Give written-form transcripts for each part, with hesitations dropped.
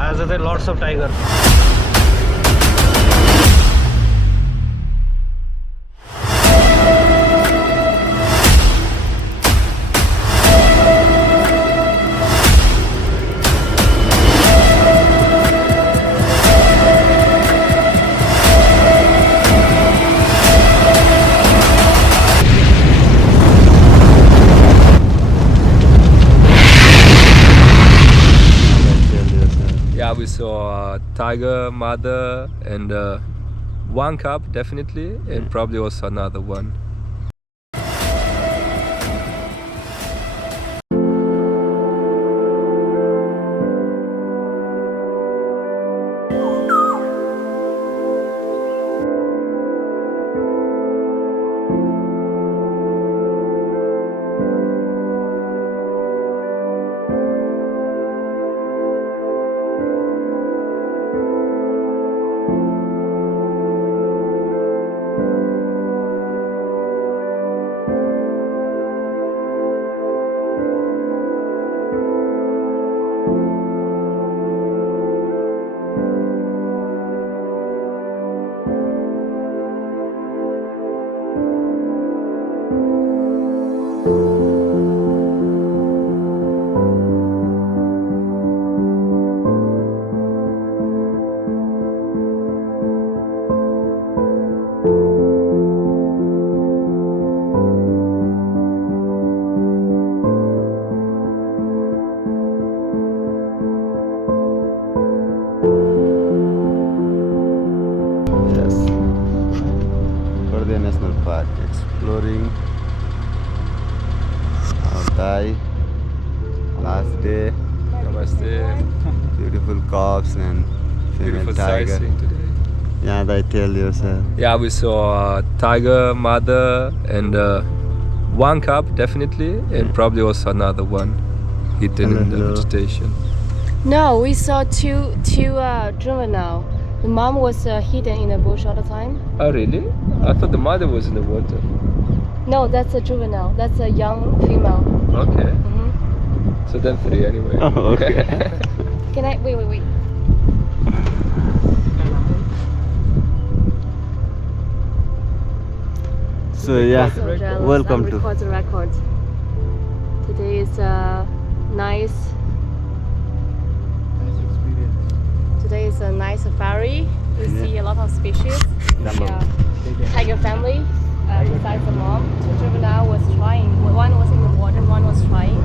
As I said, lots of tiger. Yeah, we saw tiger, mother, and one cub definitely, and probably also another one. Yes, Bardiya National Park, exploring our day, last day, Namaste. beautiful calves and female Beautiful tiger. sightseeing today. Yeah, I tell you, sir. Yeah, we saw tiger, mother, and one cub definitely, and probably also another one hidden in the Hello. vegetation. No, we saw two juvenile. The mom was hidden in the bush all the time. Oh, really? I thought the mother was in the water. No, that's a juvenile. That's a young female. Okay. Hmm. So then three anyway. Oh, okay. Can I wait? So yeah, So jealous. welcome I'm to. record the record. Today is nice. Today is a nice safari. We Yeah. see a lot of species. Number. Yeah. Tiger family. Besides the mom, two juvenile was trying. One was in the water, one was trying.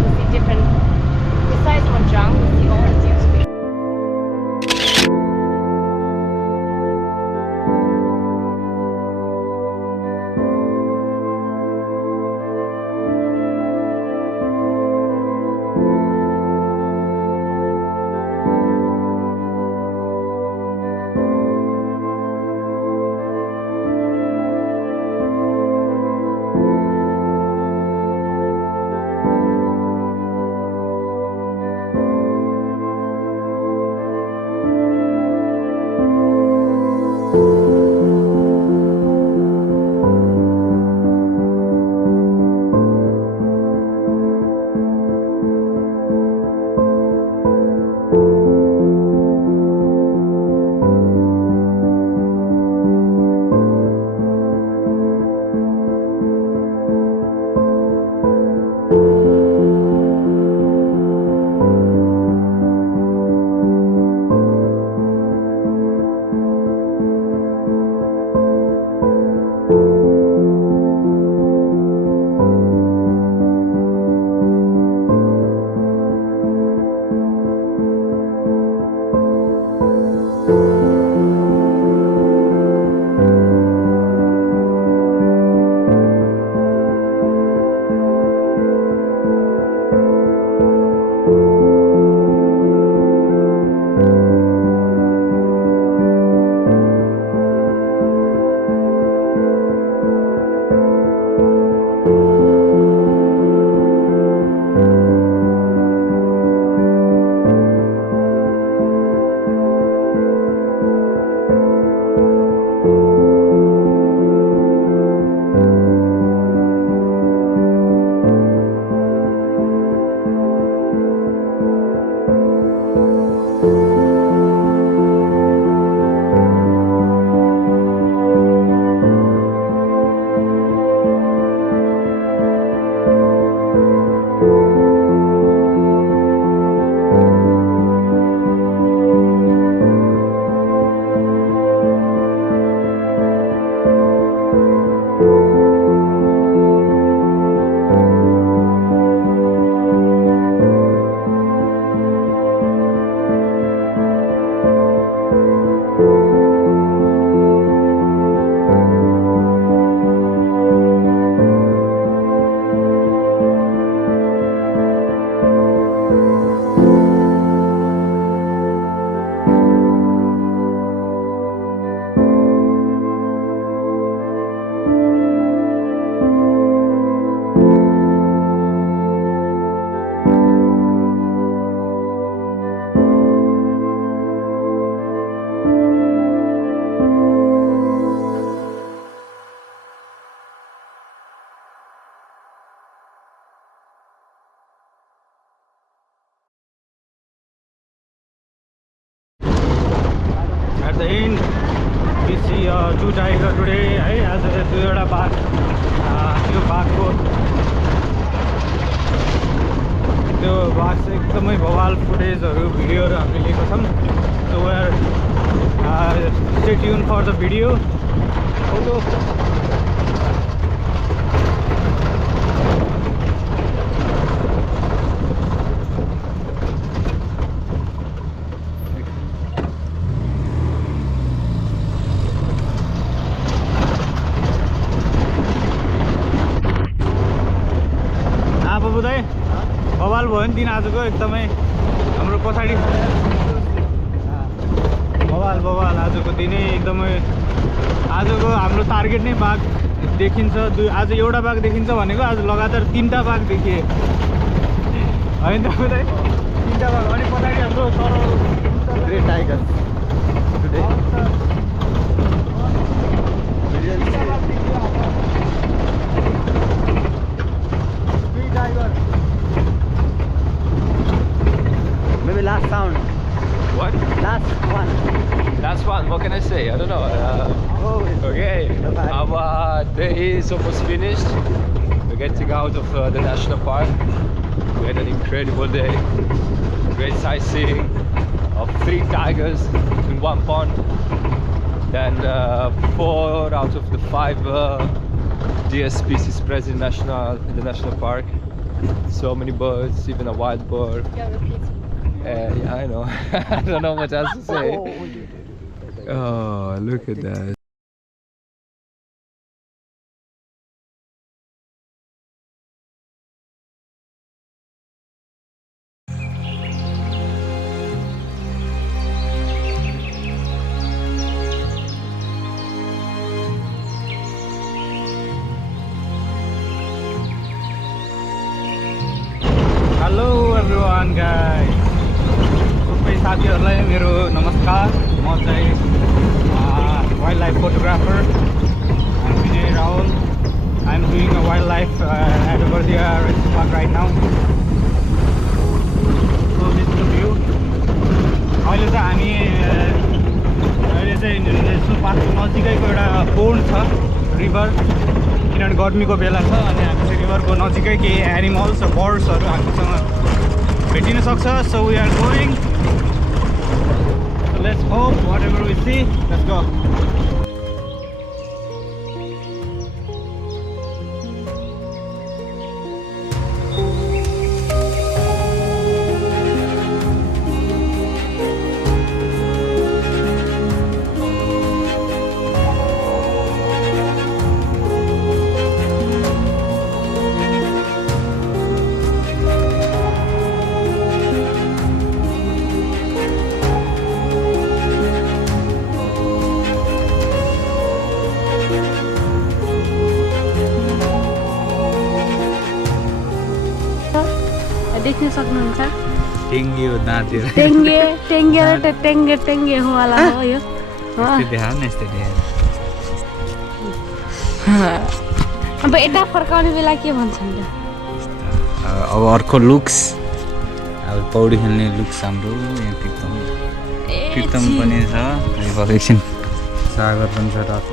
We see different. Besides from junk, we see all the new species. see two tiger today है आज चाहिँ दुईवटा बाघ त्यो बाघको त्यो बाघ चाहिँ एकदमै भवाल फुटेजहरू भिडियोहरू हामीले लिएको छौँ so we are stay tune for the video photo बवाल भयो नि दिन आजको एकदमै हाम्रो पछाडि बवाल आजको दिनै एकदमै आजको हाम्रो टार्गेट नै बाघ देखिन्छ आज एउटा बाघ देखिन्छ भनेको आज लगातार 3टा बाघ देखिए होइन त बुझाइ 3टा बाघ अनि पछाडि हाम्रो Great tiger. Today. Maybe last sound. What? Last one. Last one. What can I say? I don't know. Okay. Our day is almost finished. We're getting out of the national park. We had an incredible day. Great sightseeing of 3 tigers in one pond. Then 4 out of the 5 deer species present in the national park. So many birds, even a wild bird. Yeah, repeat. Yeah, I know. I don't know much else to say. Oh, look at that. Hello everyone guys. सबै साथीहरूलाई मेरो नमस्कार म चाहिँ wild life photographer Binay Rahul. I'm doing a wildlife at Bardiya National right now. So this is the view. अहिले चाहिँ हामी national पार्कको नजिकैको एउटा पोन्ड छ रिभर किनभने गर्मीको बेला छ अनि हामी चाहिँ रिभरको नजिकै केही एनिमल्स बर्ड्सहरू हामीसँग भेटिन सक्छ so we are going let's hope whatever we see let's go देख्न सक्नुहुन्छ टेङ्गे हो दाँतेर टेङ्गे र टेङ्गे वाला हो यो अब यता फर्काउने बेला के भन्छन् अब अर्को लुक्स अब पौडी खेल्ने लुक्स हाम्रो यहाँ कृतम पनि छ एकछिन सागर पनि छ टक्क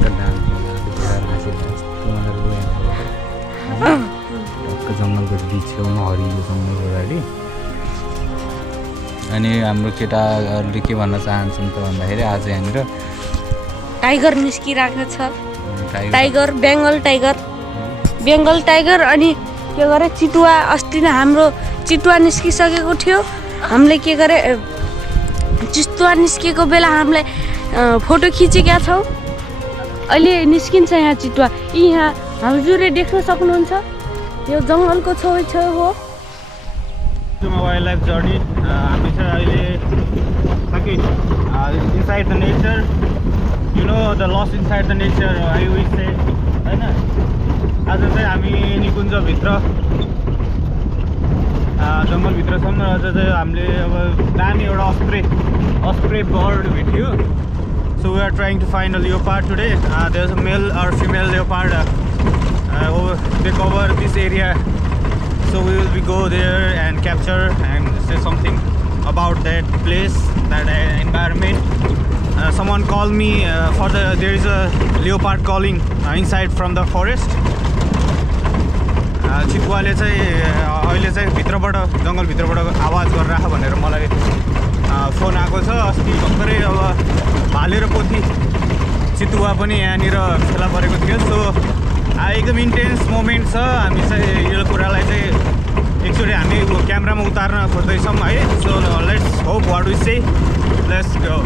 जङ्गलको बिच छेउमा हरियो जङ्गलको अगाडि अनि हाम्रो केटाहरूले के भन्न चाहन्छन् त भन्दाखेरि आज यहाँनिर टाइगर निस्किरहेको छ टाइगर बेङ्गल टाइगर अनि के गरे चितुवा अस्ति नै हाम्रो चितुवा निस्किसकेको थियो हामीले के गरे चितुवा निस्केको बेला हामीले फोटो खिचेका छौँ अहिले निस्किन्छ यहाँ चितुवा यहाँ हजुरले देख्न सक्नुहुन्छ यो जङ्गलको छेउछेउ हो वाइल्ड लाइफ जर्नी हामी चाहिँ अहिले inside the nature you know the lust inside the nature I will say हैन आज चाहिँ हामी निकुञ्जभित्र जङ्गलभित्र छौँ र अझ चाहिँ हामीले अब दामी एउटा अस्प्रे बर्ड भेट्यो so we are trying to find a leopard today there is a male or female leopard they cover this area so we will be go there and capture and say something about that place that environment someone called me there is a leopard calling inside from the forest. चितुवाले चाहिँ अहिले चाहिँ भित्रबाट जङ्गलभित्रबाट आवाज गरिराख भनेर मलाई phone आएको छ। अस्ति भर्खरै अब भाले र पोथी चितुवा पनि यहाँनिर फेला परेको थियो। सो एकदम इन्टेन्स मोमेन्ट छ। हामी चाहिँ यो कुरालाई चाहिँ एकचोटि हामी क्यामेरामा उतार्न खोज्दैछौँ है। So let's hope what we say, let's go.